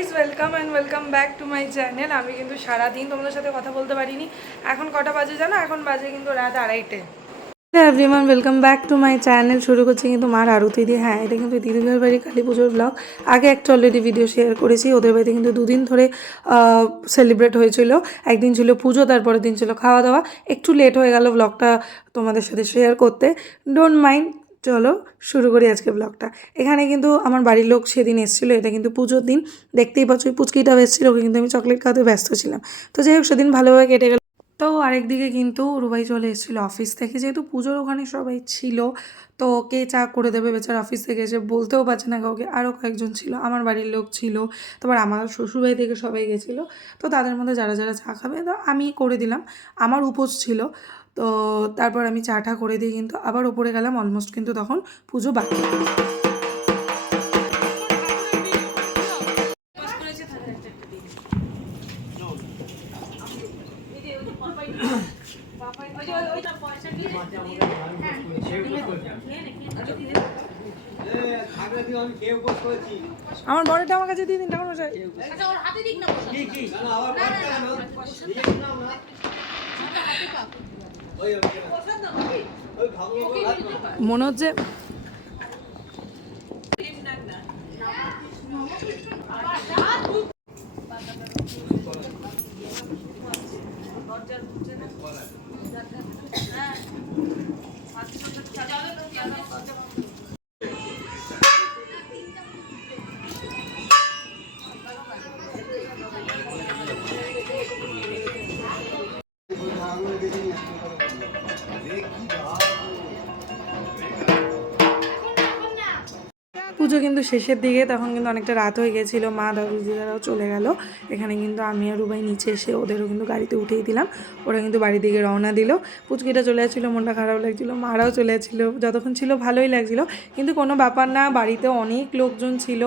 Guys welcome back to my channel. আমি কিন্তু সারাদিন তোমাদের সাথে কথা বলতে পারিনি। এখন কটা বাজে জানো? এখন বাজে কিন্তু রাত 2:30। Everyone welcome back to my channel. শুরু করছি কিন্তু মার আরতি দিয়ে। হ্যাঁ, এটা কিন্তু দিদিভাইয়ের বাড়ি কালী পুজোর ব্লগ। আগে একটা অলরেডি ভিডিও শেয়ার করেছি। ওদের বাড়িতে কিন্তু 2 দিন ধরে সেলিব্রেট হয়েছিল। একদিন ছিল পুজো, তারপরের দিন ছিল খাওয়া দাওয়া। একটু লেট হয়ে গেল ব্লগটা তোমাদের সাথে শেয়ার করতে, ডোন্ট মাইন্ড। চলো শুরু করি আজকে ব্লগটা। এখানে কিন্তু আমার বাড়ির লোক সেদিন এসেছিলো। এটা কিন্তু পুজোর দিন, দেখতেই পাচ্ছ পুচকিটাও এসেছিলো। ওকে কিন্তু আমি চকলেট খাওয়াতে ব্যস্ত ছিলাম। তো যাই হোক, সেদিন ভালোভাবে কেটে গেল। তো আরেকদিকে কিন্তু রুবাই চলে এসেছিলো অফিস থেকে, যেহেতু পুজোর ওখানে সবাই ছিল। তো কে চা করে দেবে, বেচারা অফিস থেকে এসে বলতেও পারছে না কাউকে। আরও কয়েকজন ছিল, আমার বাড়ির লোক ছিল, তারপর আমার শ্বশুরবাড়ি থেকে সবাই গেছিলো। তো তাদের মধ্যে যারা যারা চা খাবে তো আমি করে দিলাম। আমার উপোস ছিল। তো তারপর আমি চাটা করে দিয়ে কিন্তু আবার ওপরে গেলাম। অলমোস্ট কিন্তু তখন পুজো বাকি। আমার বড়টা আমার কাছে দিয়ে দিন ঠাকুর মশাই। মনে হচ্ছে পুজো কিন্তু শেষের দিকে, তখন কিন্তু অনেকটা রাত হয়ে গেছিলো। মা দাদু দিদারাও চলে গেল। এখানে কিন্তু আমি আর রুবাই নিচে এসে ওদেরও কিন্তু গাড়িতে উঠিয়ে দিলাম। ওরা কিন্তু বাড়ির দিকে রওনা দিল। পুচকিটা চলে যাচ্ছিলো, মনটা খারাপ লাগছিলো। মারাও চলে যাচ্ছিলো। যতক্ষণ ছিল ভালোই লাগছিলো, কিন্তু কোনো ব্যাপার না, বাড়িতে অনেক লোকজন ছিল।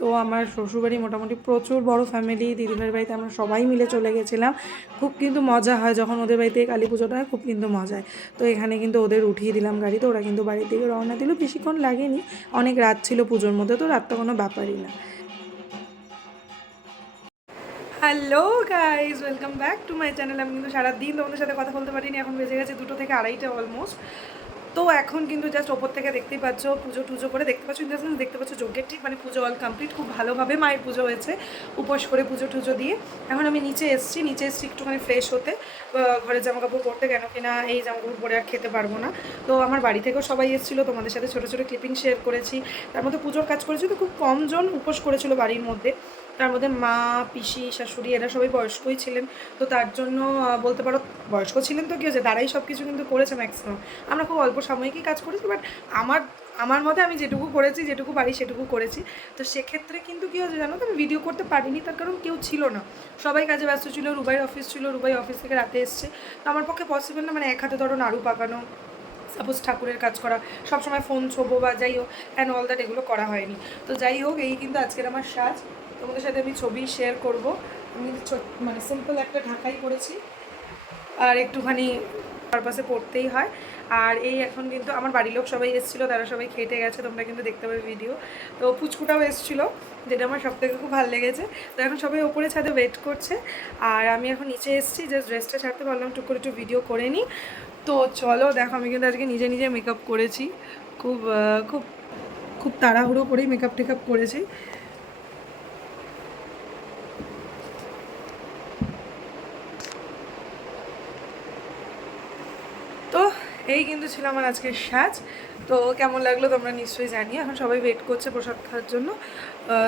তো আমার শ্বশুরবাড়ি মোটামুটি প্রচুর বড় ফ্যামিলি। দিদিভাইয়ের বাড়িতে আমরা সবাই মিলে চলে গেছিলাম। খুব কিন্তু মজা হয় যখন ওদের বাড়িতে কালী পুজোটা হয়, খুব কিন্তু মজা হয়। তো এখানে কিন্তু ওদের উঠিয়ে দিলাম গাড়িতে। ওরা কিন্তু বাড়ির দিকে রওনা দিল। বেশিক্ষণ লাগেনি, অনেক রাত ছিল পুজোর মধ্যে, তো রাতটা কোনো ব্যাপারই না। Hello guys, welcome back to my channel. আমি কিন্তু সারাদিন তোমাদের সাথে কথা বলতে পারিনি। এখন বেজে গেছে 2টো থেকে 2:30 অলমোস্ট। তো এখন কিন্তু জাস্ট ওপর থেকে দেখতেই পাচ্ছ পুজো টুজো করে, দেখতে পাচ্ছ দেখতে পাচ্ছ যজ্ঞের ঠিক মানে পুজো অল কমপ্লিট। খুব ভালোভাবে মায়ের পুজো হয়েছে, উপোস করে পুজো টুজো দিয়ে। এখন আমি নিচে এসেছি একটুখানি ফ্রেশ হতে, ঘরের জামাকাপড় পরতে, কেন কিনা এই জামাকাপড় পরে আর খেতে পারবো না। তো আমার বাড়ি থেকেও সবাই এসেছিলো, তোমাদের সাথে ছোটো ছোটো ক্লিপিং শেয়ার করেছি। তার মধ্যে পুজোর কাজ করেছি, তো খুব কম জন উপোস করেছিল বাড়ির মধ্যে। তার মধ্যে মা, পিসি, শাশুড়ি এরা সবাই বয়স্কই ছিলেন। তো তার জন্য বলতে পারো বয়স্ক ছিলেন তো কী হয়েছে, তারাই সব কিছু কিন্তু করেছে ম্যাক্সিমাম। আমরা খুব অল্প সাময়িকই কাজ করেছি, বাট আমার আমার মতে আমি যেটুকু করেছি, যেটুকু পারি সেটুকু করেছি। তো সেক্ষেত্রে কিন্তু কী হয়েছে জানো তো, আমি ভিডিও করতে পারিনি, তার কারণ কেউ ছিল না, সবাই কাজে ব্যস্ত ছিল। রুবাই অফিস ছিল, রুবাই অফিস থেকে রাতে এসছে। তো আমার পক্ষে পসিবল না, মানে এক হাতে ধরো নাড়ু পাকানো, সাপোজ ঠাকুরের কাজ করা, সবসময় ফোন ছোবো বা যাই হোক অ্যান্ড অল দ্যাট, এগুলো করা হয়নি। তো যাই হোক, এই কিন্তু আজকের আমার সাজ। তোমাদের সাথে আমি ছবি শেয়ার করব। আমি মানে সিম্পল একটা ঢাকাই করেছি, আর একটুখানি পারপাসে পড়তেই হয়। আর এই এখন কিন্তু আমার বাড়ির লোক সবাই এসেছিলো, তারা সবাই খেটে গেছে, তোমরা কিন্তু দেখতে পাবে ভিডিও। তো পুচকুটাও এসেছিলো, যেটা আমার সবথেকে খুব ভালো লেগেছে। তো এখন সবাই ওপরে ছাদে ওয়েট করছে, আর আমি এখন নিচে এসেছি, জাস্ট ড্রেসটা ছাড়তে পারলাম, টুক করে একটু ভিডিও করে নিই। তো চলো দেখো, আমি কিন্তু আজকে নিজে নিজে মেকআপ করেছি। খুব খুব খুব তাড়াহুড়ো করেই মেকআপ টেকআপ করেছি। তো এই কিন্তু ছিল আমার আজকের সাজ। তো কেমন লাগলো তোমরা নিশ্চয়ই জানিয়ে। এখন সবাই ওয়েট করছে প্রসাদ খাওয়ার জন্য।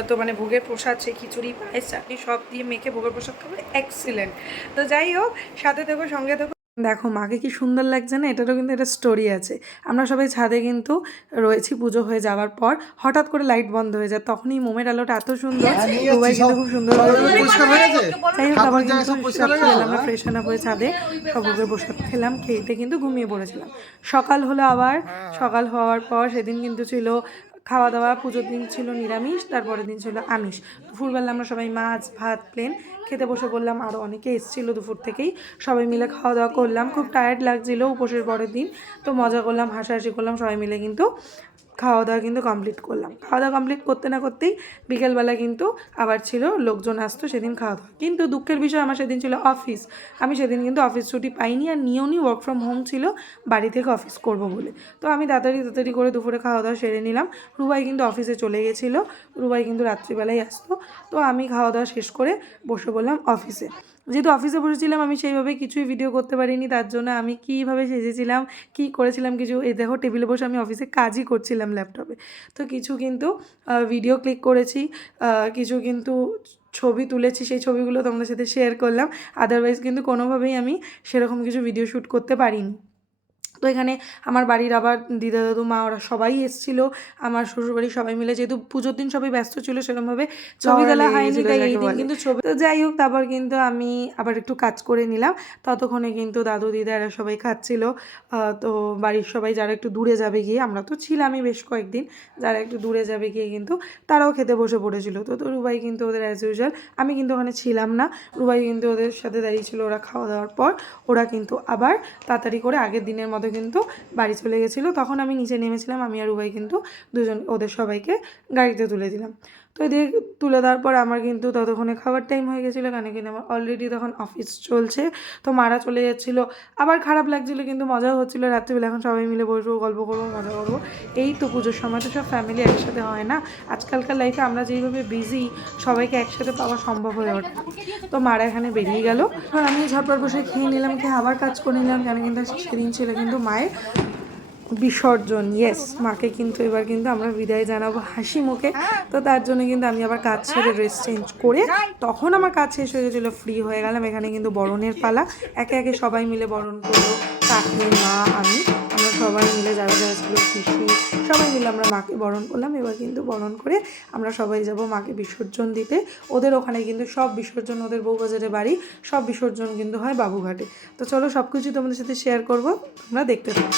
তো মানে ভোগের প্রসাদ, সে খিচুড়ি, পায়েস, চাটনি সব দিয়ে মেখে ভোগের প্রসাদ খাবো, এক্সিলেন্ট। তো যাই হোক, সাথে থেকো, সঙ্গে থেকো। দেখো মাকে কি সুন্দর লাগছে না? এটারও কিন্তু একটা স্টোরি আছে। আমরা সবাই ছাদে কিন্তু রয়েছি পুজো হয়ে যাওয়ার পর, হঠাৎ করে লাইট বন্ধ হয়ে যায়। তখনই মোমের আলোটা এত সুন্দর, সবাই কিন্তু খুব সুন্দর। যাই হোক, আবার কিন্তু সব খেলাম, আমরা ফ্রেশ আপ হয়ে ছাদে সব ভোগের প্রসাদ খেলাম, খেতে কিন্তু ঘুমিয়ে পড়েছিলাম। সকাল হলো আবার। সকাল হওয়ার পর সেদিন কিন্তু ছিল খাওয়া দাওয়া। পুজোর দিন ছিল নিরামিষ, তারপরের দিন ছিল আমিষ। দুপুরবেলা আমরা সবাই মাছ ভাত প্লেন খেতে বসে বললাম। আরও অনেকে এসেছিলো দুপুর থেকেই, সবাই মিলে খাওয়া দাওয়া করলাম। খুব টায়ার্ড লাগছিলো উপোসের পরের দিন, তো মজা করলাম, হাসাহাসি করলাম সবাই মিলে। কিন্তু খাওয়া দাওয়া কিন্তু কমপ্লিট করলাম। খাওয়া দাওয়া কমপ্লিট করতে না করতেই বিকেলবেলা কিন্তু আবার ছিল লোকজন আসতো সেদিন খাওয়া দাওয়া। কিন্তু দুঃখের বিষয় আমার সেদিন ছিল অফিস, আমি সেদিন কিন্তু অফিস ছুটি পাইনি আর নিয়েও নি, ওয়ার্ক ফ্রম হোম ছিল বাড়ি থেকে অফিস করব বলে। তো আমি তাড়াতাড়ি করে দুপুরে খাওয়া দাওয়া সেরে নিলাম। রুবাই কিন্তু অফিসে চলে গেছিলো, রুবাই কিন্তু রাত্রিবেলায় আসতো। তো আমি খাওয়া দাওয়া শেষ করে বসে বললাম অফিসে। যেহেতু অফিসে বসেছিলাম আমি সেইভাবে কিছুই ভিডিও করতে পারিনি, তার জন্য আমি কীভাবে সেজেছিলাম কী করেছিলাম কিছু, এই দেখো টেবিলে বসে আমি অফিসে কাজই করছিলাম ল্যাপটপে। তো কিছু কিন্তু ভিডিও ক্লিক করেছি, কিছু কিন্তু ছবি তুলেছি, সেই ছবিগুলো তোমাদের সাথে শেয়ার করলাম। আদারওয়াইজ কিন্তু কোনোভাবেই আমি সেরকম কিছু ভিডিও শ্যুট করতে পারিনি। তো এখানে আমার বাড়ির আবার দিদা দাদু মা ওরা সবাই এসেছিলো, আমার শ্বশুরবাড়ির সবাই মিলে, যেহেতু পুজোর দিন সবাই ব্যস্ত ছিল সেরকমভাবে ছবি তোলা হয়নি, তাই এই দিন কিন্তু ছবি। তো যাই হোক, তারপর কিন্তু আমি আবার একটু কাজ করে নিলাম। ততক্ষণে কিন্তু দাদু দিদা এরা সবাই খাচ্ছিল। তো বাড়ির সবাই যারা একটু দূরে যাবে গিয়ে, আমরা তো ছিলামই বেশ কয়েকদিন, যারা একটু দূরে যাবে গিয়ে কিন্তু তারাও খেতে বসে পড়েছিল। তো রুবাই কিন্তু ওদের অ্যাজ ইউজুয়াল, আমি কিন্তু ওখানে ছিলাম না, রুবাই কিন্তু ওদের সাথে দাঁড়িয়েছিল। ওরা খাওয়া দাওয়ার পর ওরা কিন্তু আবার তাড়াতাড়ি করে আগের দিনের মতো কিন্তু বাড়ি চলে গেছিলো। তখন আমি নিচে নেমেছিলাম, আমি আর রুবাই কিন্তু দুজন ওদের সবাইকে গাড়িতে তুলে দিলাম। তো এদিকে তুলে দেওয়ার পর আমার কিন্তু ততক্ষণে খাবার টাইম হয়ে গেছিলো, কেন কিনা আমার অলরেডি তখন অফিস চলছে। তো মারা চলে যাচ্ছিলো, আবার খারাপ লাগছিলো কিন্তু মজাও হচ্ছিলো। রাত্রিবেলা এখন সবাই মিলে বসবো, গল্প করবো, মজা করবো। এই তো পুজোর সময় তো সব ফ্যামিলি একসাথে হয় না, আজকালকার লাইফে আমরা যেইভাবে বিজি, সবাইকে একসাথে পাওয়া সম্ভব হয়ে ওঠে। তো মারা এখানে বেরিয়ে গেল, আর আমি ঝটপট বসে খেয়ে নিলাম, খেয়ে আবার কাজ করে নিলাম, কেন কিন্তু সেদিন ছিল কিন্তু মায়ের বিসর্জন। ইয়েস, মাকে কিন্তু এবার কিন্তু আমরা বিদায় জানাবো হাসি মুখে। তো তার জন্য কিন্তু আমি আবার কাজ ছেড়ে ড্রেস চেঞ্জ করে, তখন আমার কাজ শেষ হয়ে গেছিলো, ফ্রি হয়ে গেলাম। এখানে কিন্তু বরণের পালা, একে একে সবাই মিলে বরণ করলো, কাকি মা আমরা সবাই মিলে, যারা যারা ছিল পিসি, সবাই মিলে আমরা মাকে বরণ করলাম। এবার কিন্তু বরণ করে আমরা সবাই যাব মাকে বিসর্জন দিতে। ওদের ওখানে কিন্তু সব বিসর্জন, ওদের বউবাজারে বাড়ি, সব বিসর্জন কিন্তু হয় বাবুঘাটে। তো চলো সব কিছু তোমাদের সাথে শেয়ার করবো, তোমরা দেখতে থাকো।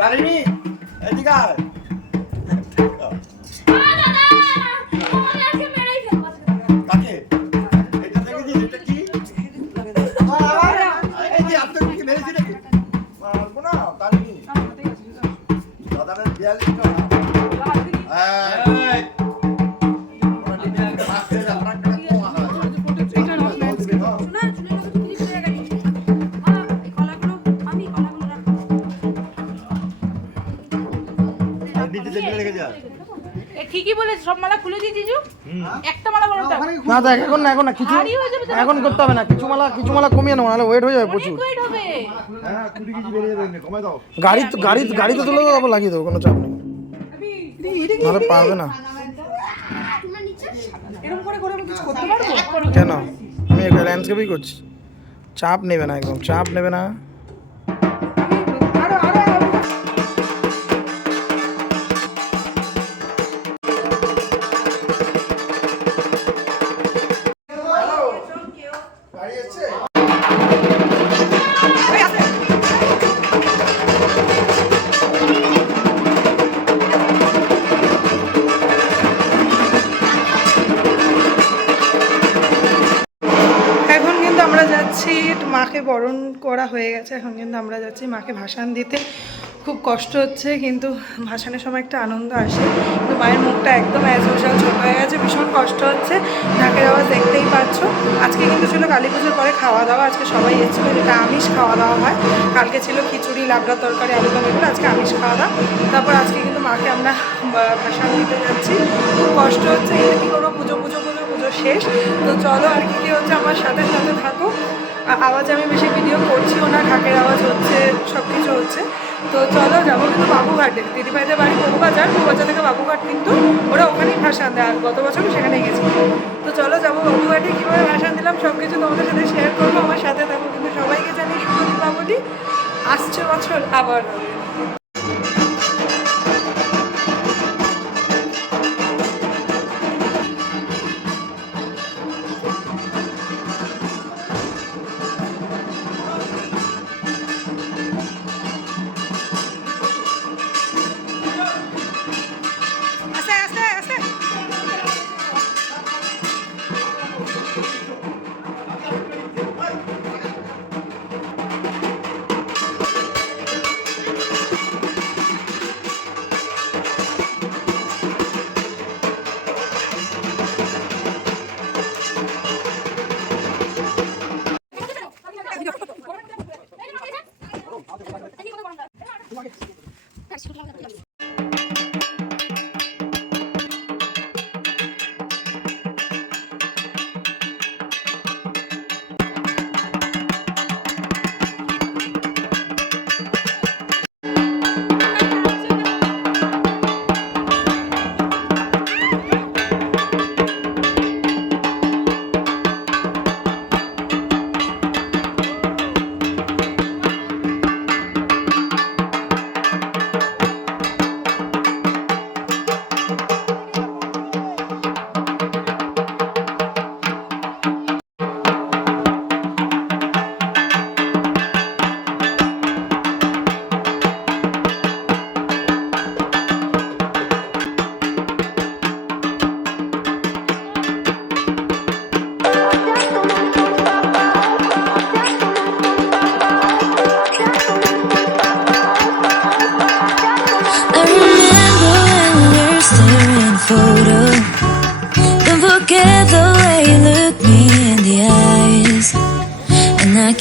তারিণী এদিকে আয়। কাকে এটা দেখেছিস? এটা কি? এই যে আপনাকে কি মেরেছি নাকি? মারবো না তারিণী। দাদার 42 টা। এই ঠিকই বলেছে, সব মালা খুলে দিয়ে জিজু, একটা মালা বড় না দেখ, এখন না, এখন না, কিছু এখন করতে হবে না, কিছু মালা কমিয়ে নাও, নাহলে ওয়েট হয়ে যাবে প্রচুর। ওয়েট হবে। হ্যাঁ 20 কেজি বেরিয়ে যাবে, কমাই দাও। গাড়িতে তুলে দাও, তারপর লাগিয়ে দেবো, কোনো চাপ নেই, নাহলে পারবে না। কেন, আমি একটা ল্যান্ডস্কেপই করছি, চাপ নেবে না, একদম চাপ নেবে না। এখন কিন্তু আমরা যাচ্ছি মাকে বরণ করা হয়ে গেছে, এখন কিন্তু আমরা যাচ্ছি মাকে ভাসান দিতে। খুব কষ্ট হচ্ছে, কিন্তু ভাসানের সময় একটা আনন্দ আসে। কিন্তু মায়ের মুখটা একদম অ্যাজ ইউজুয়াল ছোট হয়ে গেছে, ভীষণ কষ্ট হচ্ছে, ঢাকের আওয়াজ দেখতেই পাচ্ছ। আজকে কিন্তু ছিল কালী পুজোর পরে খাওয়া দাওয়া, আজকে সবাই এসেছিলো, যেটা আমিষ খাওয়া দাওয়া হয়। কালকে ছিল খিচুড়ি, লাবড়া তরকারি, আলুদম, এগুলো, আজকে আমিষ খাওয়া দাওয়া। তারপর আজকে কিন্তু মাকে আমরা ভাসান দিতে যাচ্ছি। খুব কষ্ট হচ্ছে, কিন্তু কী করবো, পুজো শেষ। তো চলো আর কি হচ্ছে আমার সাথে সাথে থাকো। আওয়াজ আমি বেশি ভিডিও করছিও না, ঢাকের আওয়াজ হচ্ছে, সব কিছু হচ্ছে। তো চলো যাবো কিন্তু বাবুঘাটে, দিদিভাইদের বাড়ি বউবাজার থেকে বাবুঘাট, কিন্তু ওরা ওখানেই ভাসান দেয়, আর গত বছরও সেখানে গেছি। তো চলো যাবো বাবুঘাটে, কীভাবে ভাসান দিলাম সব কিছু তোমাদের সাথে শেয়ার করবো, আমার সাথে থাকো। কিন্তু সবাইকে জানি শুভ দীপাবলি, আসছে বছর আবার হবে।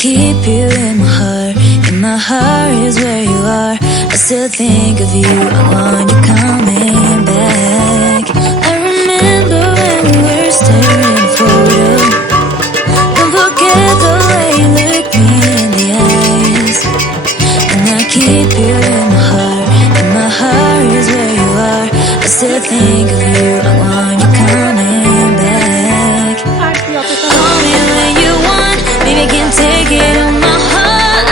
Keep you in my heart is where you are. I still think of you, I want you coming back. I remember when we were staring at a photo. Don't forget the way you look me in the eyes. And I keep you in my heart is where you are. I still think of you, I want you coming back. Call me when you want, baby, can take it on my heart.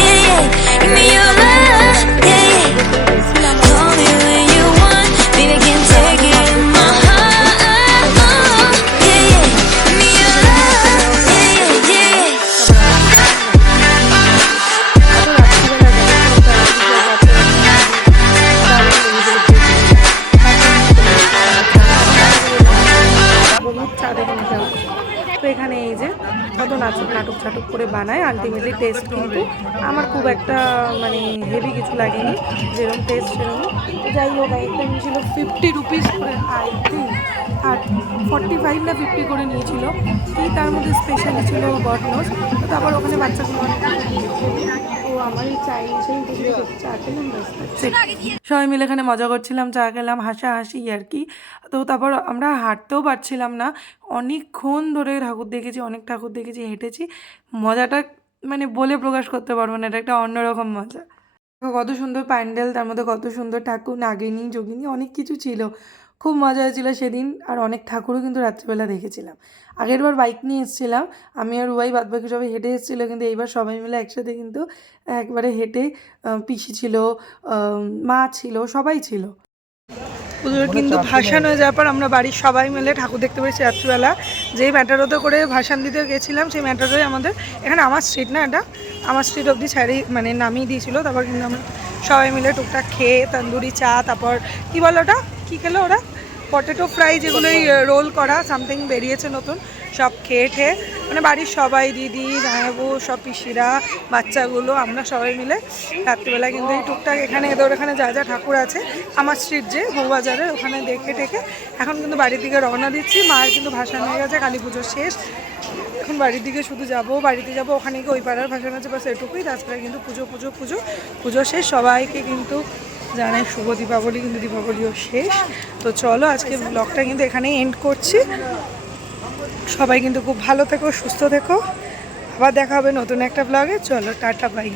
Yeah, yeah, give me your love. Yeah, yeah. Call me when you want, baby, can take it on my heart. Yeah, yeah, give me your love. Yeah, yeah, yeah. তো এখানে এই যে কত নাটক করে বানায়, ultimately test কিন্তু আমার খুব একটা মানে হেভি কিছু লাগেনি, যেরকম টেস্ট সেরকম। যাই হোক, একটা নিয়েছিল 50 রুপিস করে, আই থিঙ্ক 45 না 50 করে নিয়েছিল, কি তার মধ্যে স্পেশালি ছিল গড নোজ। তো তারপর ওখানে বাচ্চাগুলো ও আমার এই চাইনিজ চা খেলাম, সবাই মিলে এখানে মজা করছিলাম, চা খেলাম, হাসাহাসি আর কি। তো তারপর আমরা হাঁটতেও পারছিলাম না, অনেকক্ষণ ধরে ঠাকুর দেখেছি, অনেক ঠাকুর দেখেছি, হেঁটেছি। মজাটা মানে বলে প্রকাশ করতে পারবো না, এটা একটা অন্যরকম মজা। কত সুন্দর প্যান্ডেল, তার মধ্যে কত সুন্দর ঠাকুর, নাগিনী যোগিনী অনেক কিছু ছিল, খুব মজা হয়েছিল সেদিন। আর অনেক ঠাকুরও কিন্তু রাত্রিবেলা দেখেছিলাম। আগের বার বাইক নিয়ে এসেছিলাম আমি আর রুবাই, বাদবাকি সবাই হেঁটে এসেছিলো, কিন্তু এইবার সবাই মিলে একসাথে কিন্তু একবারে হেঁটে, পিসি ছিল, মা ছিল, সবাই ছিল। পুজোর কিন্তু ভাসান হয়ে যাওয়ার পর আমরা বাড়ির সবাই মিলে ঠাকুর দেখতে পেরেছি রাত্রিবেলা। যেই ম্যাটারোতে করে ভাসান দিতে গেছিলাম, সেই ম্যাটারোই আমাদের এখানে, আমার স্ট্রিট না এটা, আমার স্ট্রিট অবধি ছাড়ি মানে নামিয়ে দিয়েছিলো। তারপর কিন্তু আমরা সবাই মিলে টুকটাক খেয়ে, তন্দুরি চা, তারপর কী বলো ওটা, কী খেলো ওরা, পটেটো ফ্রাই, যেগুলোই রোল করা সামথিং বেরিয়েছে নতুন, সব খেয়ে ঠেয়ে মানে বাড়ির সবাই দিদি জামাইবাবু সব পিসিরা বাচ্চাগুলো আমরা সবাই মিলে রাত্রিবেলা কিন্তু এই টুকটাক এখানে এদের এখানে যা যা ঠাকুর আছে আমার স্ট্রিট যে বউবাজারে ওখানে দেখে টেকে এখন কিন্তু বাড়ির দিকে রওনা দিচ্ছি। মায়ের কিন্তু ভাসান হয়ে গেছে, কালী পুজো শেষ, এখন বাড়ির দিকে শুধু বাড়িতে যাবো, ওখানে গিয়ে ওই পাড়ার ভাসান আছে বাস এটুকুই। তাছাড়া কিন্তু পুজো শেষ, সবাইকে কিন্তু জানাই শুভ দীপাবলি, কিন্তু দীপাবলিও শেষ। তো চলো আজকে ব্লগটা কিন্তু এখানেই এন্ড করছি। সবাই কিন্তু খুব ভালো থেকো, সুস্থ থেকো, আবার দেখা হবে নতুন একটা ব্লগে। চলো টাটা বাই।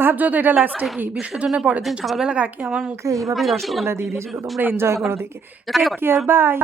ভাবছো তো এটা লাস্টে কি বিসর্জনের পরের দিন সকালবেলা কাকি আমার মুখে এইভাবেই রসগোল্লা দিয়ে দিয়েছিল, তোমরা এনজয় করো দেখে। Take care, by.